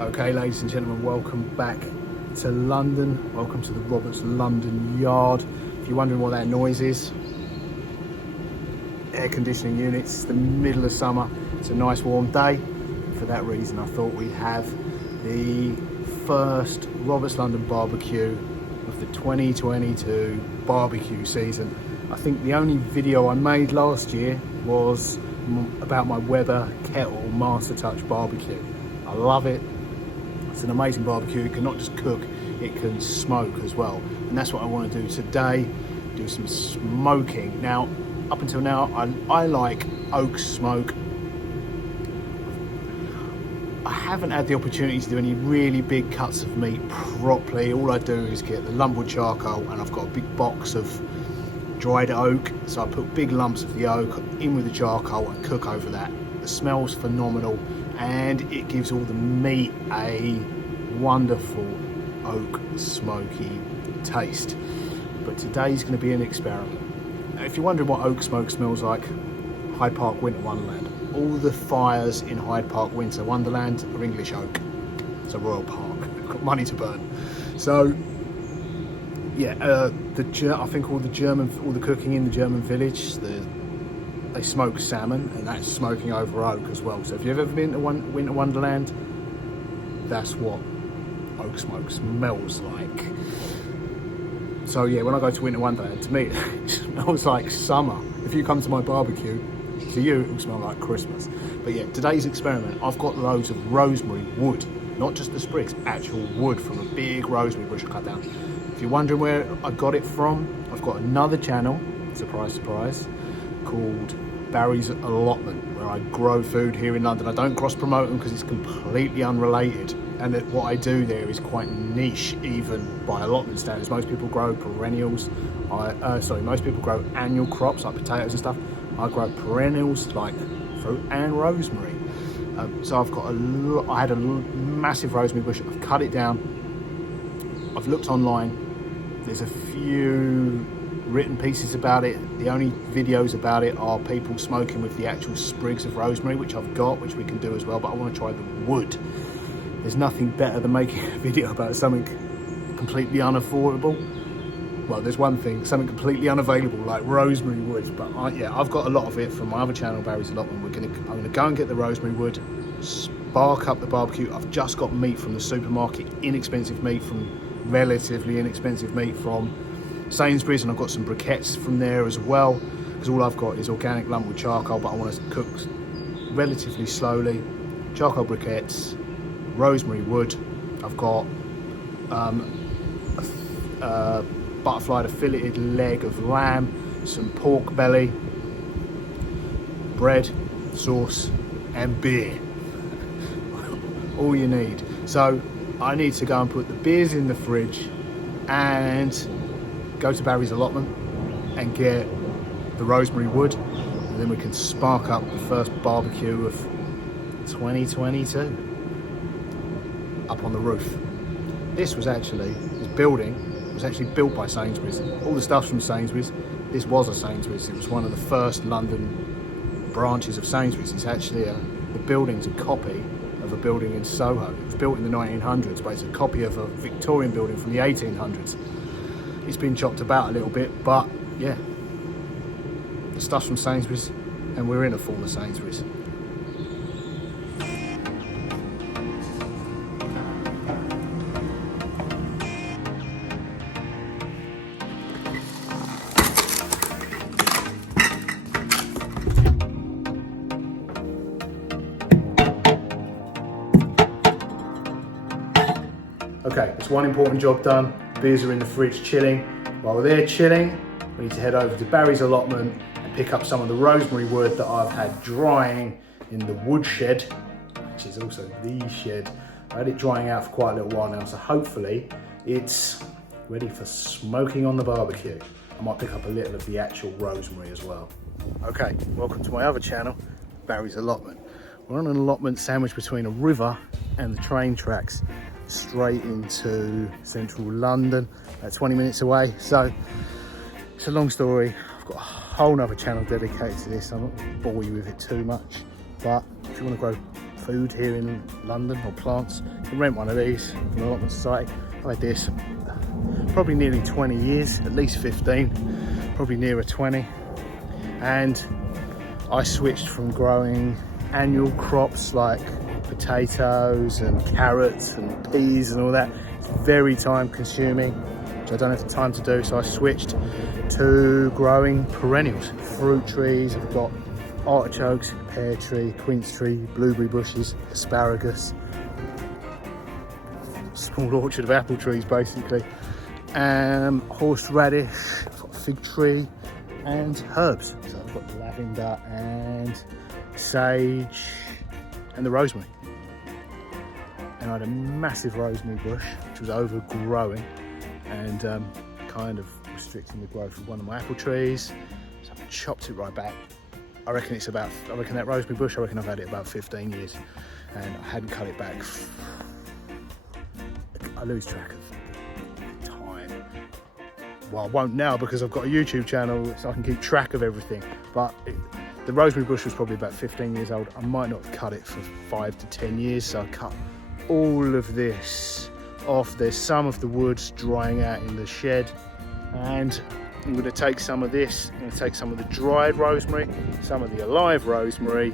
Okay, ladies and gentlemen, welcome back to London. Welcome to the Roberts London Yard. If you're wondering what that noise is, air conditioning units. It's the middle of summer. It's a nice warm day. For that reason, I thought we'd have the first Roberts London barbecue of the 2022 barbecue season. I think the only video I made last year was about my Weber Kettle Master Touch barbecue. I love it. It's an amazing barbecue. It can not just cook, it can smoke as well. And that's what I want to do today, do some smoking. Now, up until now, I like oak smoke. I haven't had the opportunity to do any really big cuts of meat properly. All I do is get the lumpwood charcoal, and I've got a big box of dried oak. So I put big lumps of the oak in with the charcoal and cook over that. The smell's phenomenal, and it gives all the meat a wonderful oak smoky taste. But today's going to be an experiment. Now, if you're wondering what oak smoke smells like, Hyde Park Winter Wonderland. All the fires in Hyde Park Winter Wonderland are English oak. It's a Royal Park. They've got money to burn. So yeah, I think all the cooking in the German village, they smoke salmon, and that's smoking over oak as well. So if you've ever been to Winter Wonderland, that's what oak smoke smells like. So yeah, when I go to Winter Wonderland, to me it smells like summer. If you come to my barbecue, to you it will smell like Christmas. But yeah, today's experiment, I've got loads of rosemary wood, not just the sprigs, actual wood from a big rosemary bush I cut down. If you're wondering where I got it from, I've got another channel, surprise, surprise, called Barry's Allotment, where I grow food here in London. I don't cross promote them because it's completely unrelated, and that what I do there is quite niche even by allotment standards. Most people grow perennials, most people grow annual crops like potatoes and stuff. I grow perennials like fruit and rosemary. So I had a massive rosemary bush. I've cut it down. I've looked online. There's a few written pieces about it. The only videos about it are people smoking with the actual sprigs of rosemary, which I've got, which we can do as well, but I want to try the wood. There's nothing better than making a video about something completely unaffordable. Well, there's one thing, something completely unavailable like rosemary wood, but I've got a lot of it from my other channel, Barry's Allotment. I'm gonna go and get the rosemary wood, spark up the barbecue. I've just got meat from the supermarket, relatively inexpensive meat from Sainsbury's, and I've got some briquettes from there as well, because all I've got is organic lumpwood charcoal, but I want to cook relatively slowly. Charcoal briquettes, rosemary wood. I've got butterfly filleted leg of lamb, some pork belly, bread, sauce, and beer. All you need. So I need to go and put the beers in the fridge and go to Barry's Allotment and get the rosemary wood, and then we can spark up the first barbecue of 2022 up on the roof. This building was actually built by Sainsbury's. All the stuff's from Sainsbury's. This was a Sainsbury's. It was one of the first London branches of Sainsbury's. It's actually the building's a copy of a building in Soho. It was built in the 1900s, but it's a copy of a Victorian building from the 1800s. It's been chopped about a little bit, but yeah, the stuff's from Sainsbury's, and we're in a former Sainsbury's. Okay, there's one important job done. Beers are in the fridge chilling. While they're chilling, we need to head over to Barry's Allotment and pick up some of the rosemary wood that I've had drying in the wood shed, which is also the shed. I had it drying out for quite a little while now, so hopefully it's ready for smoking on the barbecue. I might pick up a little of the actual rosemary as well. Okay, welcome to my other channel, Barry's Allotment. We're on an allotment sandwiched between a river and the train tracks, straight into central London, about 20 minutes away. So it's a long story. I've got a whole nother channel dedicated to this. I'm not going to bore you with it too much, but if you want to grow food here in London, or plants. You can rent one of these from the Allotment Society. I've had this probably nearly 20 years, at least 15, probably nearer 20. And I switched from growing annual crops like potatoes and carrots and peas and all that. It's very time consuming, which I don't have the time to do, so I switched to growing perennials, fruit trees. I've got artichokes, pear tree, quince tree, blueberry bushes, asparagus, small orchard of apple trees basically, horseradish, fig tree, and herbs. So I've got lavender and sage and the rosemary. And I had a massive rosemary bush which was overgrowing and kind of restricting the growth of one of my apple trees. So I've chopped it right back. I reckon that rosemary bush, I've had it about 15 years, and I hadn't cut it back. I lose track of time. Well, I won't now because I've got a YouTube channel, so I can keep track of everything. But the rosemary bush was probably about 15 years old. I might not have cut it for 5 to 10 years, so I cut all of this off. There's some of the woods drying out in the shed, and I'm going to take some of this, I'm going to take some of the dried rosemary, some of the alive rosemary,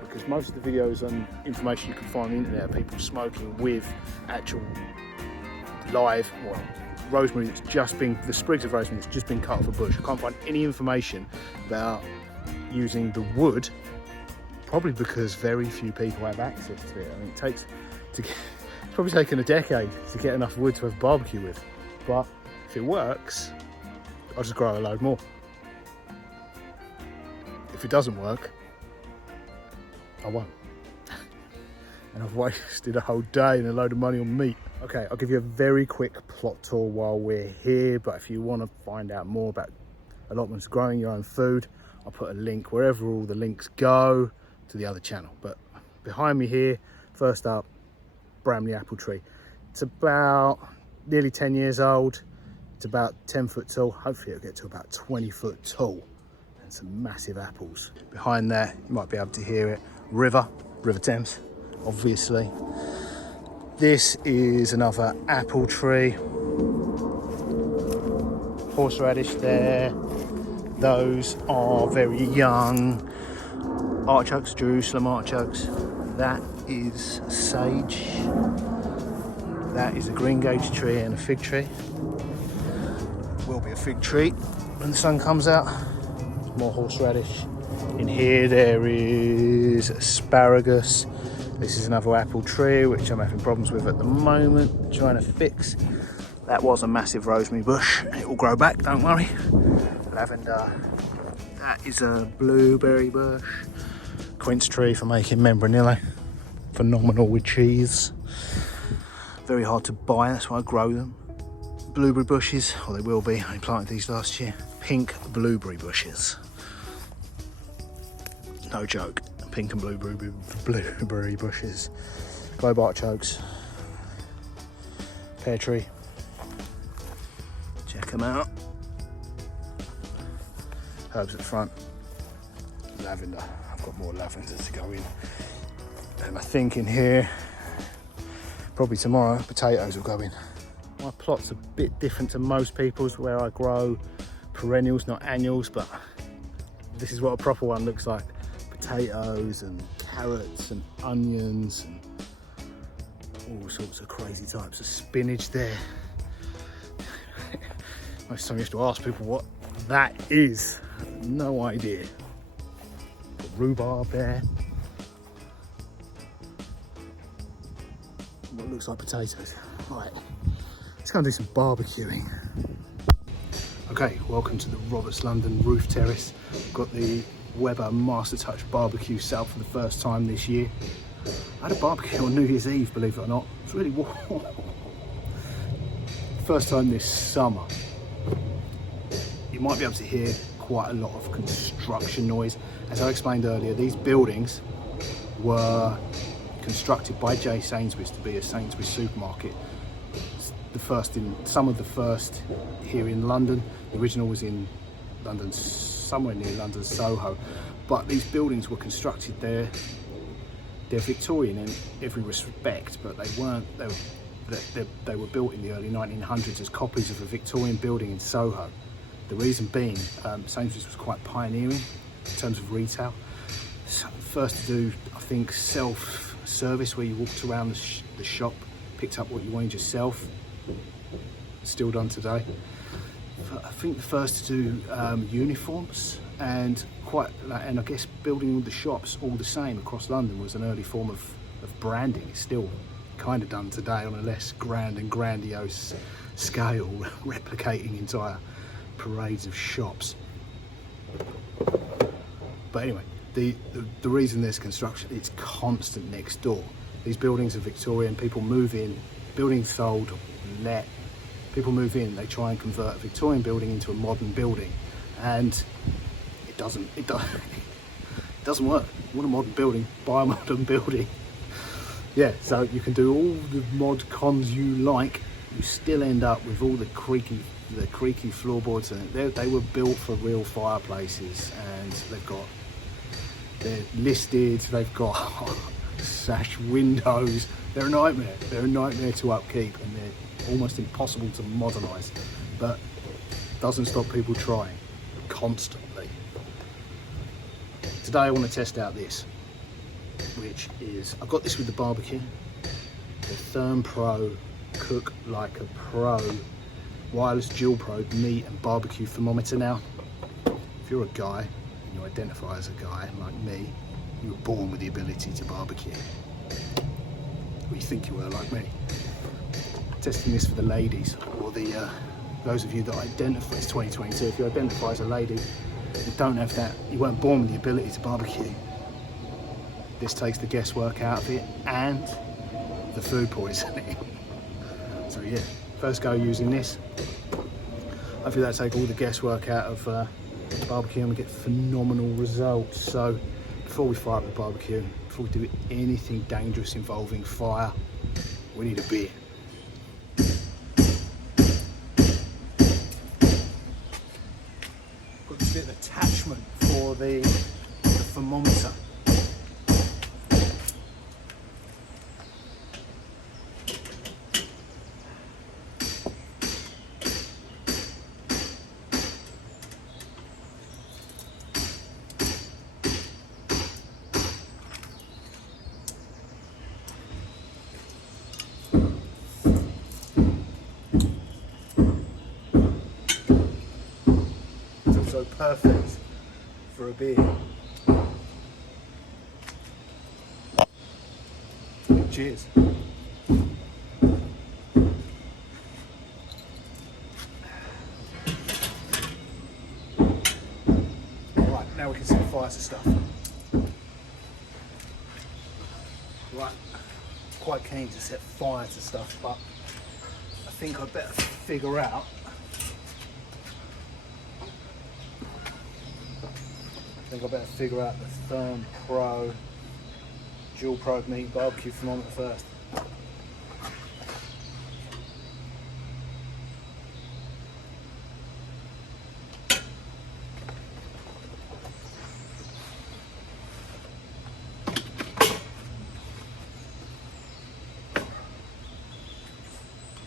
because most of the videos and information you can find on the internet are people smoking with actual live rosemary that's just been, the sprigs of rosemary that's just been cut off a bush. I can't find any information about using the wood, probably because very few people have access to it. I mean, it's probably taken a decade to get enough wood to have barbecue with, but if it works, I'll just grow a load more. If it doesn't work, I won't. And I've wasted a whole day and a load of money on meat. Okay, I'll give you a very quick plot tour while we're here, but if you want to find out more about allotments, growing your own food, I'll put a link wherever all the links go to the other channel. But behind me here, first up, Bramley apple tree. It's about nearly 10 years old. It's about 10 foot tall. Hopefully it'll get to about 20 foot tall, and some massive apples. Behind there, you might be able to hear it, River Thames, obviously. This is another apple tree. Horseradish there. Those are very young artichokes, Jerusalem artichokes. That is sage. That is a green gage tree and a fig tree. Will be a fig tree when the sun comes out. More horseradish. In here there is asparagus. This is another apple tree which I'm having problems with at the moment, trying to fix. That was a massive rosemary bush. It will grow back, don't worry. Lavender. That is a blueberry bush. Quince tree for making membranillo. Phenomenal with cheese. Very hard to buy, that's why I grow them. Blueberry bushes, or they will be, I planted these last year. Pink blueberry bushes. No joke, pink and blueberry bushes. Globe artichokes. Pear tree. Check them out. Herbs at the front. Lavender, I've got more lavender to go in. And I think in here, probably tomorrow, potatoes will go in. My plot's a bit different to most people's, where I grow perennials, not annuals, but this is what a proper one looks like. Potatoes and carrots and onions and all sorts of crazy types of spinach there. Most time you have to ask people what that is. No idea. Got rhubarb there. What looks like potatoes. Right, let's go and do some barbecuing. Okay, welcome to the Roberts London roof terrace. I've got the Weber Master Touch barbecue set up for the first time this year. I had a barbecue on New Year's Eve, believe it or not. It's really warm. First time this summer. You might be able to hear quite a lot of construction noise. As I explained earlier, these buildings were constructed by J Sainsbury's to be a Sainsbury's supermarket. Some of the first here in London. The original was in London, somewhere near London Soho. But these buildings were constructed there They're Victorian in every respect, but they weren't. They were built in the early 1900s as copies of a Victorian building in Soho. The reason being, Sainsbury's was quite pioneering in terms of retail. So first to do, I think, self-service, where you walked around the shop, picked up what you wanted yourself. Still done today. I think the first to do uniforms, and I guess building all the shops all the same across London was an early form of branding. It's still kind of done today on a less grand and grandiose scale, replicating entire parades of shops. But anyway, the reason there's construction, it's constant next door. These buildings are Victorian, people move in, buildings sold, let, people move in, they try and convert a Victorian building into a modern building, and it doesn't work. You want a modern building, buy a modern building. Yeah, so you can do all the mod cons you like, you still end up with all the creaky floorboards, and they were built for real fireplaces, and they're listed, they've got sash windows. They're a nightmare. They're a nightmare to upkeep, and they're almost impossible to modernise, but doesn't stop people trying constantly. Today I want to test out this, which is, I've got this with the barbecue, the ThermPro Cook Like a Pro wireless dual probe meat and barbecue thermometer. Now, if you're a guy and you identify as a guy like me, you were born with the ability to barbecue, or you think you were like me. Testing this for the ladies, or those of you that identify, it's 2022, if you identify as a lady, you don't have that, you weren't born with the ability to barbecue. This takes the guesswork out of it and the food poisoning. So yeah, first go using this. Hopefully that'll take all the guesswork out of barbecue and we get phenomenal results. So before we fire up the barbecue, before we do anything dangerous involving fire, we need a beer. Got this bit of attachment for the thermometer. So perfect for a beer. Cheers. Right, now we can set fire to stuff. Right, quite keen to set fire to stuff, but I think I'd better figure out the ThermPro dual probe meat barbecue thermometer first.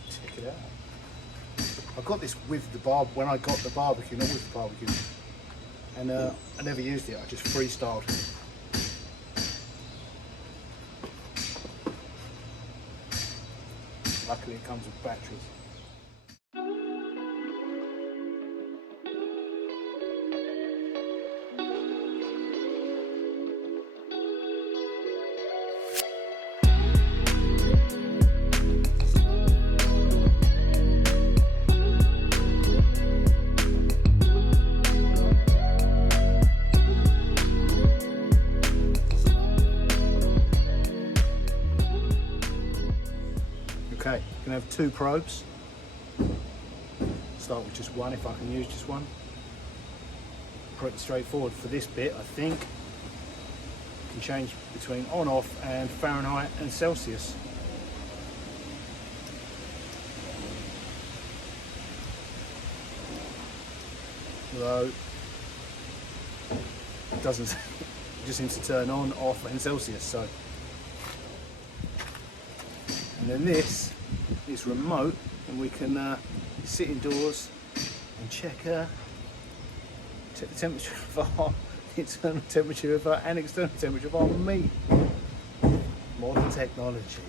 Check it out. I got this with the when I got the barbecue, not with the barbecue. And I never used it, I just freestyled. Luckily it comes with batteries. Okay, you can have two probes. Start with just one if I can use just one. Pretty straightforward for this bit, I think. You can change between on, off and Fahrenheit and Celsius. Although it doesn't, it just seems to turn on, off and Celsius, so And then this is remote, and we can sit indoors and check the temperature of our internal temperature of our, and external temperature of our meat. Modern technology.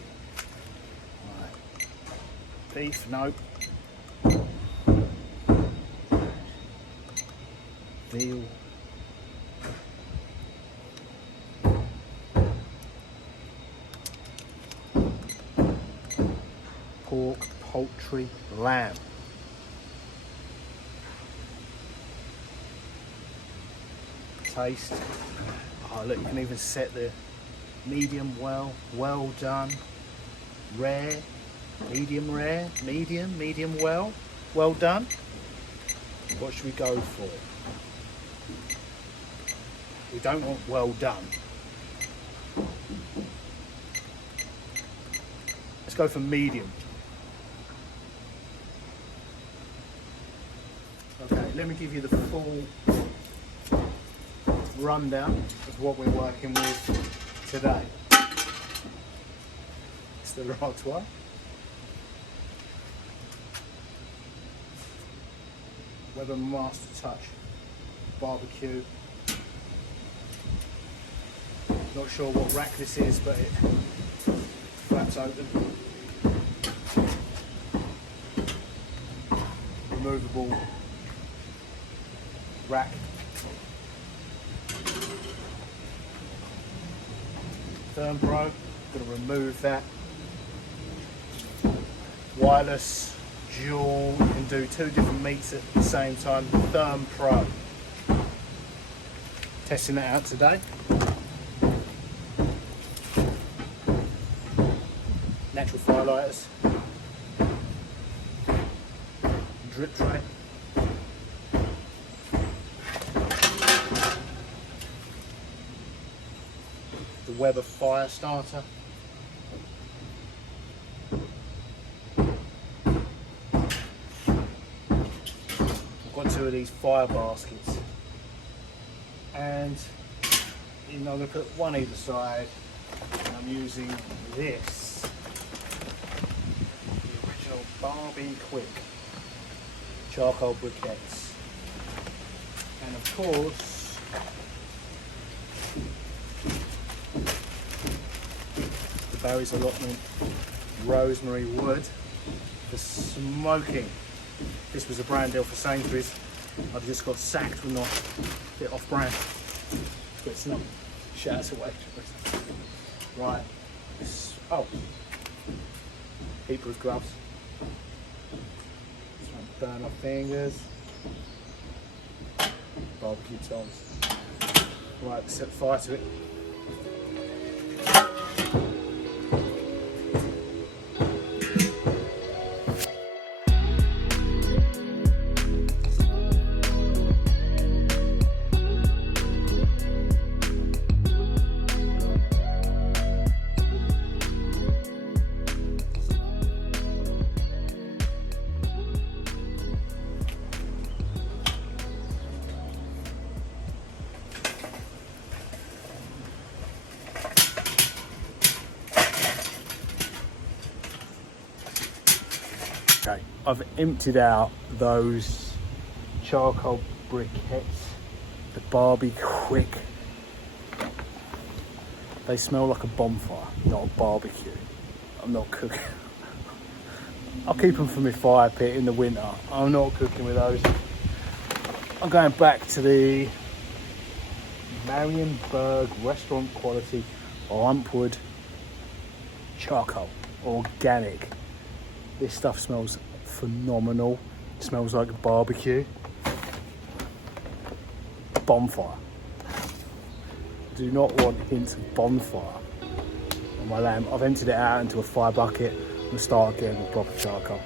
Right. Beef, nope. Veal. Pork, poultry, lamb. Taste. Oh look, you can even set the medium well, well done, rare, medium well, well done. What should we go for? We don't want well done. Let's go for medium. Okay, let me give you the full rundown of what we're working with today. It's the right one. Weber Master Touch barbecue. Not sure what rack this is, but it flaps open. Removable rack. Therm Pro, going to remove that. Wireless, dual, you can do 2 different meats at the same time. Therm Pro. Testing that out today. Natural firelighters. Drip tray. The Weber fire starter. I've got 2 of these fire baskets, and I'm going to put one either side, and I'm using this, the original Barbie Quick charcoal briquettes, and of course Barry's allotment rosemary wood for smoking. This was a brand deal for Sainsbury's. I've just got sacked for not a bit off brand, but it's not. Shout out to Waitrose. Right. Oh, heat-proof gloves. Just won't burn our fingers. Barbecue tongs. Right, let's set fire to it. Okay, I've emptied out those charcoal briquettes, the Barbie Quick. They smell like a bonfire, not a barbecue. I'm not cooking. I'll keep them for my fire pit in the winter. I'm not cooking with those. I'm going back to the Marienberg restaurant quality lumpwood charcoal, organic. This stuff smells phenomenal. It smells like a barbecue. Bonfire. Do not want hints of bonfire on my lamb. I've emptied it out into a fire bucket and start again with proper charcoal.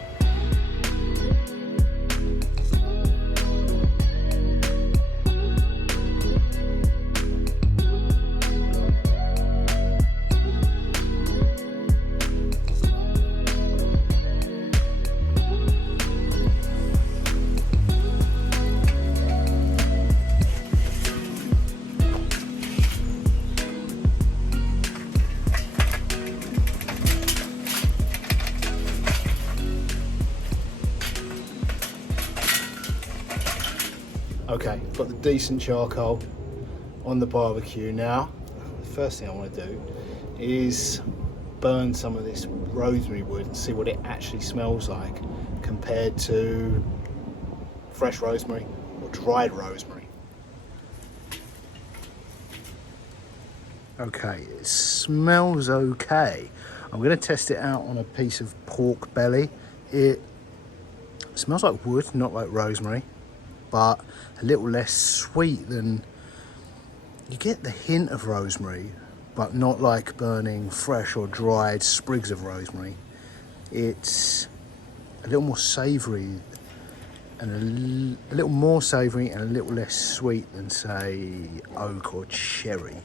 Okay, got the decent charcoal on the barbecue now. The first thing I want to do is burn some of this rosemary wood and see what it actually smells like compared to fresh rosemary or dried rosemary. Okay, it smells okay. I'm going to test it out on a piece of pork belly. It smells like wood, not like rosemary, but a little less sweet than... You get the hint of rosemary, but not like burning fresh or dried sprigs of rosemary. It's a little more savoury, and a little more savoury and a little less sweet than, say, oak or cherry.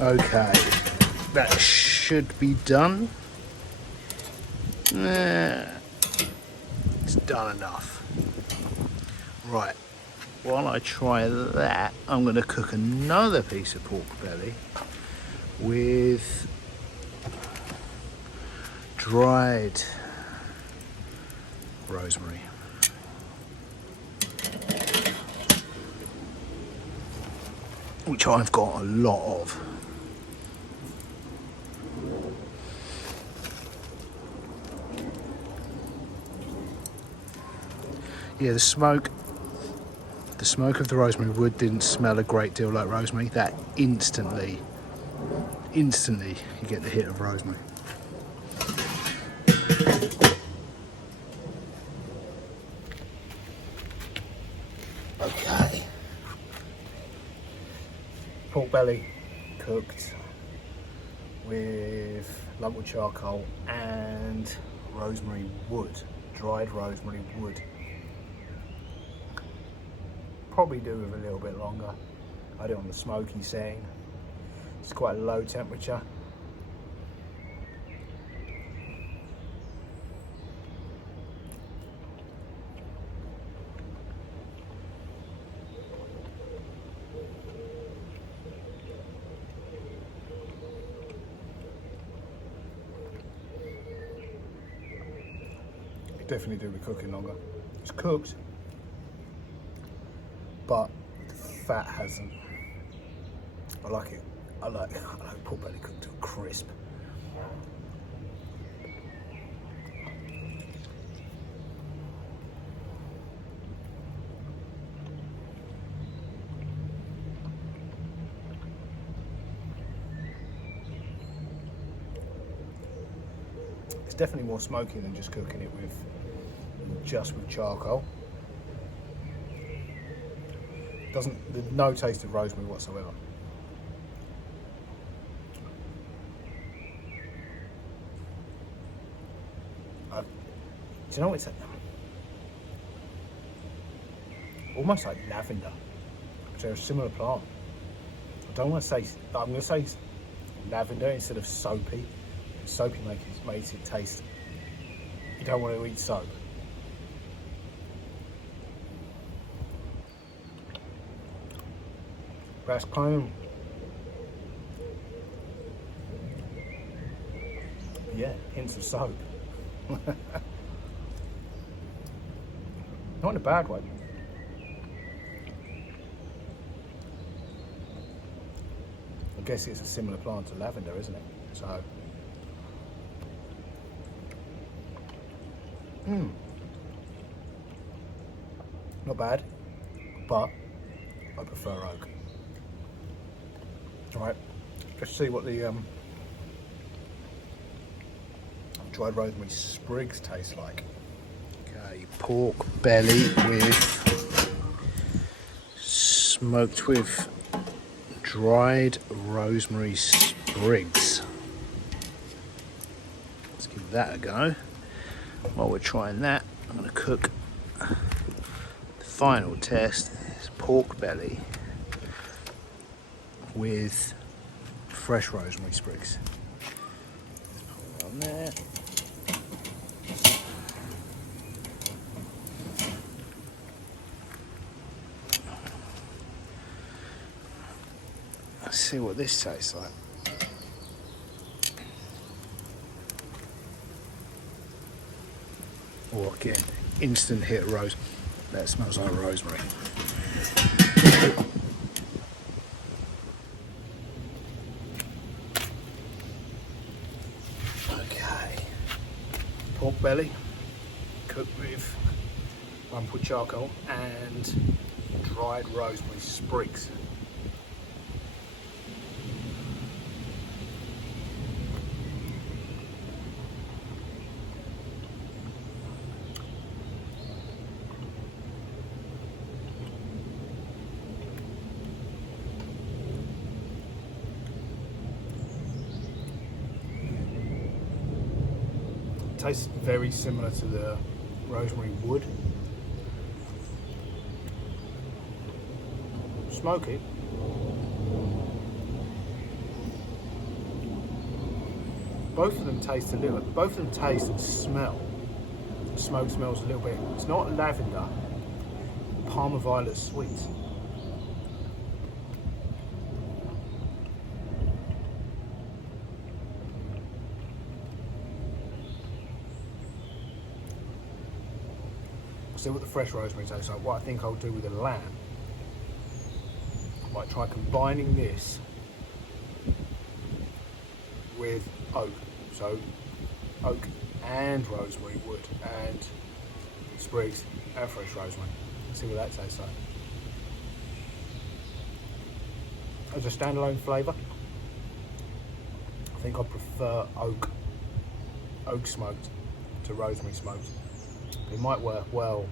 Okay, that should be done. It's done enough. Right, while I try that, I'm going to cook another piece of pork belly with dried rosemary. Which I've got a lot of. Yeah, the smoke of the rosemary wood didn't smell a great deal like rosemary. That instantly you get the hit of rosemary. Okay. Pork belly cooked with lump charcoal and rosemary wood, dried rosemary wood. Probably do with a little bit longer. I do it on the smoky setting. It's quite a low temperature. Definitely do with cooking longer. It's cooked, but the fat hasn't. I like it. I like pork belly cooked to a crisp. It's definitely more smoky than just cooking it with charcoal. There's no taste of rosemary whatsoever. Do you know what it's like? Almost like lavender, which are a similar plant. I don't want to say, I'm going to say lavender instead of soapy. Soapy makes it taste, you don't want to eat soap. That's kind of, yeah, hints of soap. Not in a bad way. I guess it's a similar plant to lavender, isn't it? So, not bad, but I prefer oak. All right, let's see what the dried rosemary sprigs taste like. Okay, Okay, pork belly with smoked with dried rosemary sprigs. Let's give that a go. While we're trying that, I'm going to cook the final test. Is pork belly with fresh rosemary sprigs. Put it on there. Let's see what this tastes like. Oh, again, instant hit of rose. That smells like rosemary. Okay, pork belly cooked with lump charcoal and dried rosemary sprigs. Tastes very similar to the rosemary wood. Smoky. Both of them taste a little. Both of them taste and smell. The smoke smells a little bit. It's not lavender. Parma violet sweet. See what the fresh rosemary tastes like. What I think I'll do with the lamb, I might try combining this with oak. So oak and rosemary wood and sprigs and fresh rosemary. See what that tastes like. As a standalone flavour, I think I prefer oak smoked to rosemary smoked. It might work well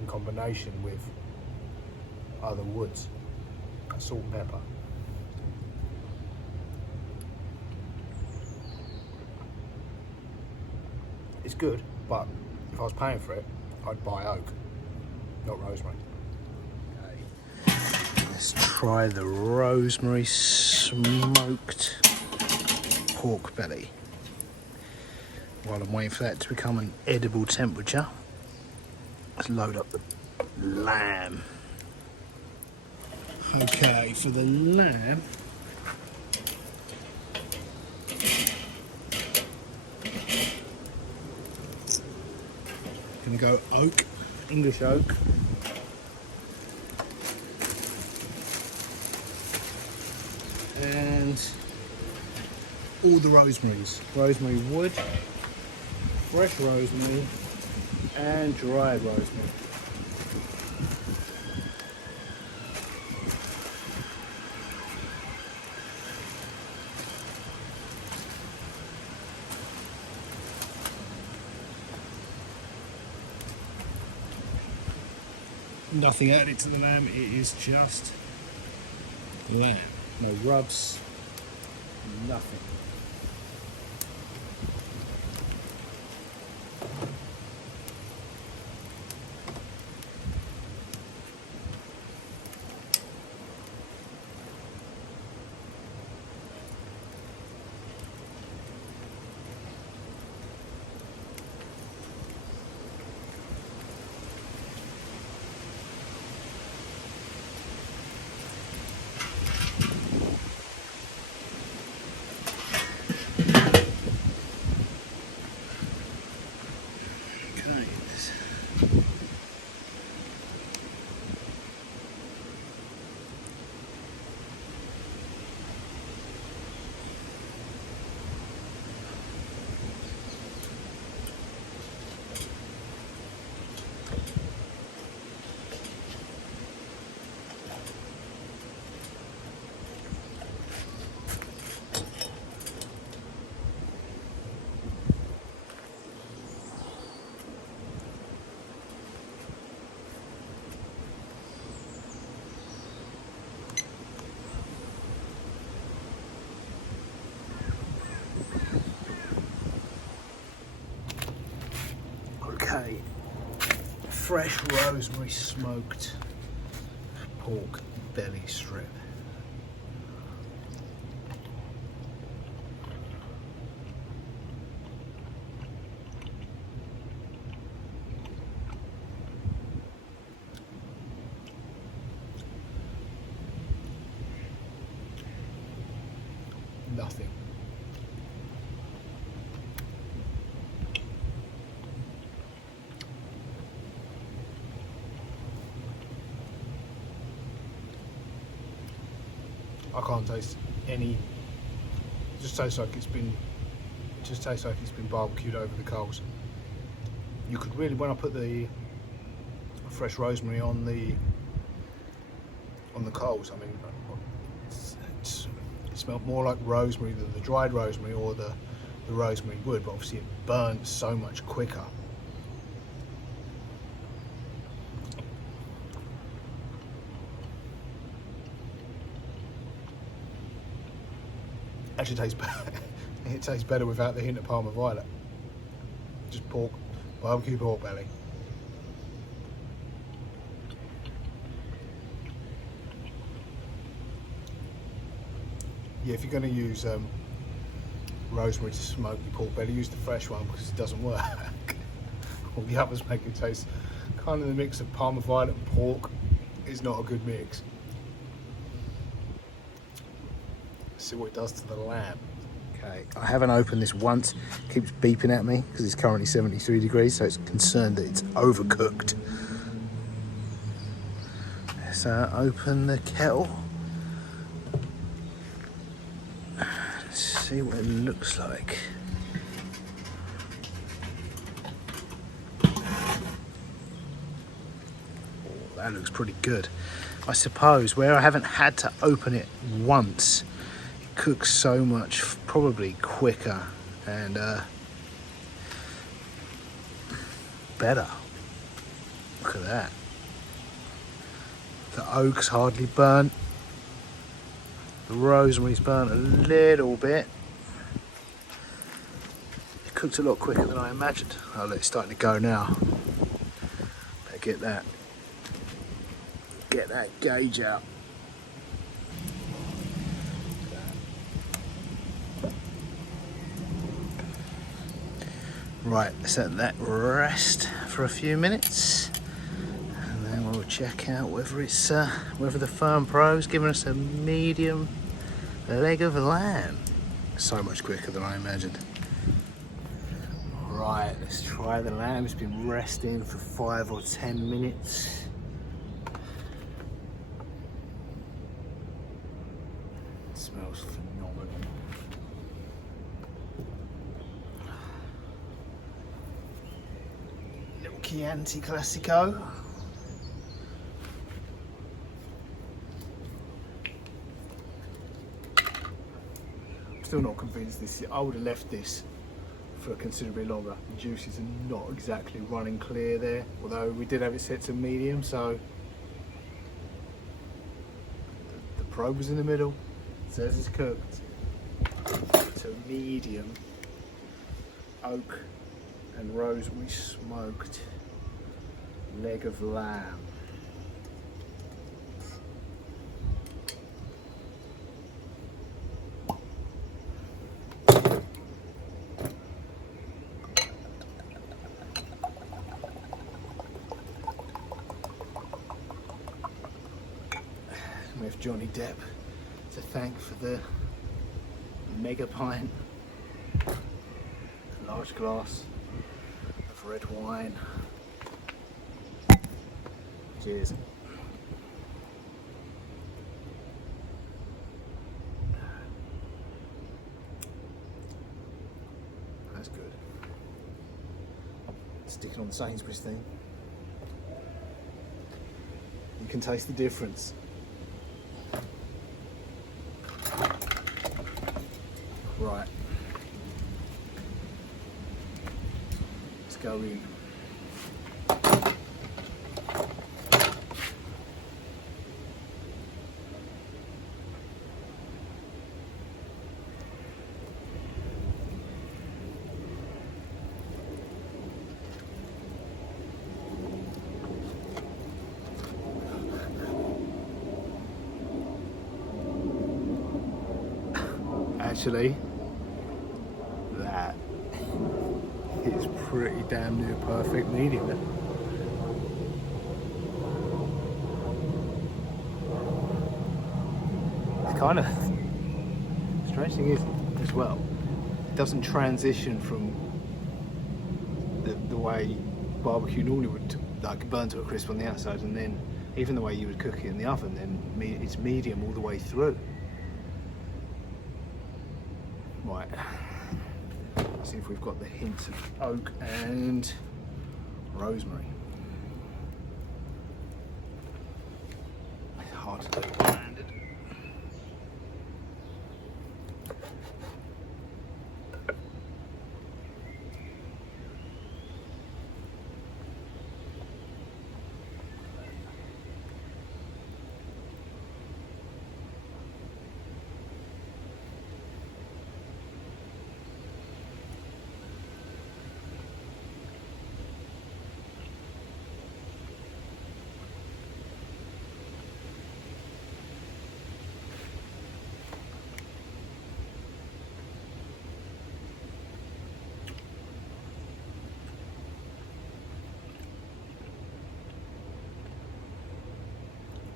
in combination with other woods, salt and pepper. It's good, but if I was paying for it, I'd buy oak, not rosemary. Okay. Let's try the rosemary smoked pork belly. While I'm waiting for that to become an edible temperature, let's load up the lamb. Okay, for the lamb, gonna go oak, English oak. And all the rosemaries, rosemary wood, fresh rosemary and dried rosemary. Nothing added to the lamb, it is just lamb. No rubs, nothing. fresh rosemary smoked pork belly strip. Nothing. I can't taste any. It just tastes like it's been. It just tastes like it's been barbecued over the coals. You could really, when I put the fresh rosemary on the coals, I mean, it smelled more like rosemary than the dried rosemary or the rosemary would, but obviously it burns so much quicker. Actually tastes better. It tastes better without the hint of Parma Violet. Just pork, barbecue pork belly. Yeah, if you're going to use rosemary to smoke your pork belly, use the fresh one because it doesn't work. All the others make it taste kind of the mix of Parma Violet and pork is not a good mix. See what it does to the lamb. Okay, I haven't opened this once. It keeps beeping at me because it's currently 73 degrees, so it's concerned that it's overcooked. So open the kettle. Let's see what it looks like. Oh, that looks pretty good. I suppose where I haven't had to open it once, cooks so much probably quicker and better. Look at that. The oak's hardly burnt. The rosemary's burnt a little bit. It cooked a lot quicker than I imagined. Oh look, it's starting to go now. Better get that gauge out. Right, let's let that rest for a few minutes, and then we'll check out whether it's whether the Fern Pro's giving us a medium leg of lamb. So much quicker than I imagined. Right, let's try the lamb. It's been resting for 5 or 10 minutes. It smells phenomenal. Chianti Classico. I'm still not convinced this. I would have left this for considerably longer. The juices are not exactly running clear there, although we did have it set to medium, so the probe was in the middle. It says it's cooked to medium. Oak and rosemary smoked leg of lamb. We have Johnny Depp to thank for the mega pint, a large glass of red wine. Cheers. That's good. Sticking on the Sainsbury's thing. You can taste the difference. Right. Let's go in. actually, that is pretty damn near perfect medium. It's kind of strange thing is as well, it doesn't transition from the way barbecue normally would, like burn to a crisp on the outside, and then even the way you would cook it in the oven, then it's medium all the way through. Right, let's see if we've got the hints of oak and rosemary. It's hard to do one-handed.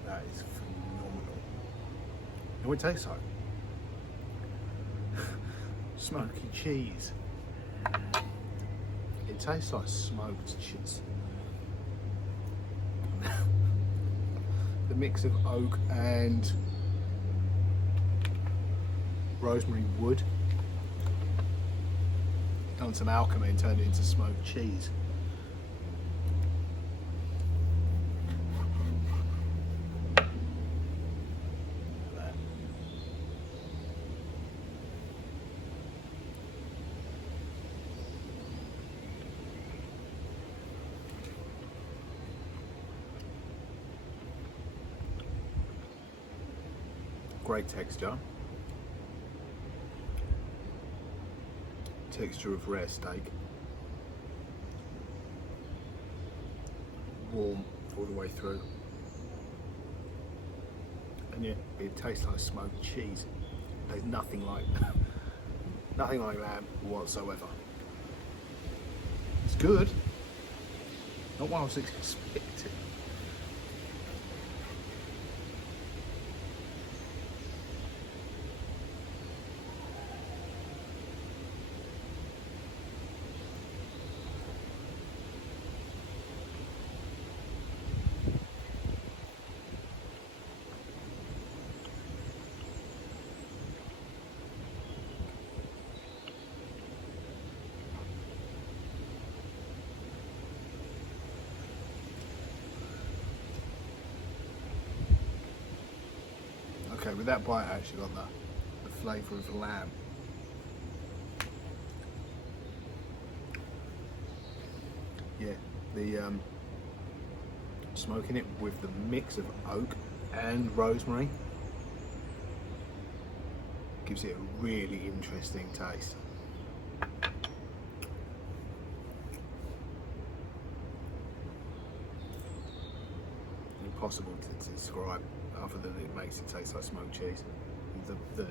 That is phenomenal. You know what it tastes like? Smoky cheese. It tastes like smoked cheese. The mix of oak and rosemary wood. Done some alchemy and turned it into smoked cheese. Great texture. Texture of rare steak. Warm all the way through. And yet it tastes like smoked cheese. There's nothing like nothing like lamb whatsoever. It's good. Not what I was expecting. Okay, with that bite I actually got the flavour of lamb. Yeah, the smoking it with the mix of oak and rosemary gives it a really interesting taste. Impossible to describe other than it makes it taste like smoked cheese. The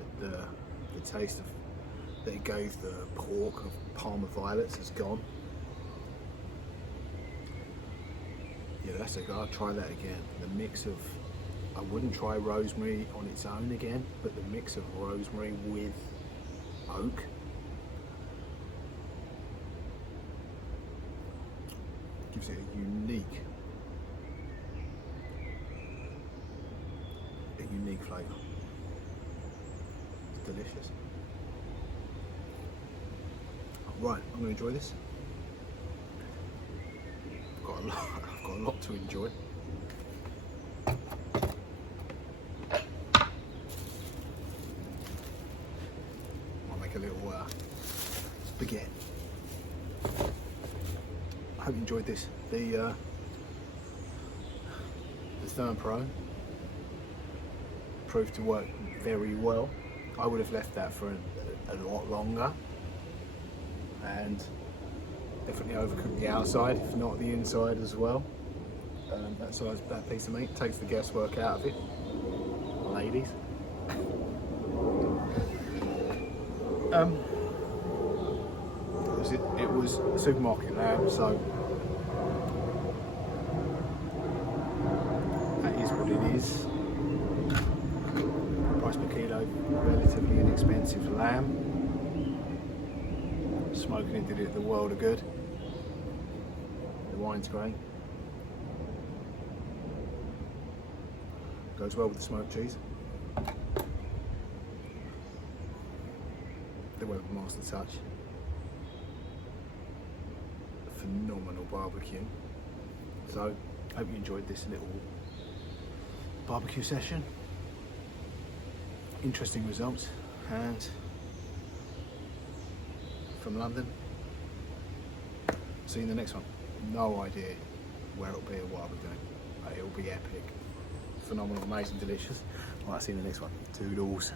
taste of that it gave the pork of Parma violets is gone. Yeah, that's a good. I'll try that again. The mix of, I wouldn't try rosemary on its own again, but the mix of rosemary with oak gives it a unique flavour. It's delicious. Right, I'm going to enjoy this. I've got a lot to enjoy. I'll make a little spaghetti. I hope you enjoyed this. The Therm Pro proved to work very well. I would have left that for a lot longer, and definitely overcooked the outside, if not the inside as well. That piece of meat takes the guesswork out of it, ladies. It was a supermarket lamb, so that is what it is. Price per kilo, relatively inexpensive lamb. Smoking it did it the world of good. The wine's great. Goes well with the smoked cheese. The Weber Master Touch. Phenomenal barbecue. So, hope you enjoyed this little barbecue session. Interesting results, and from London. See you in the next one. No idea where it'll be or what I'll be doing, but it'll be epic. Phenomenal, amazing, delicious. Right, see you in the next one. Toodles.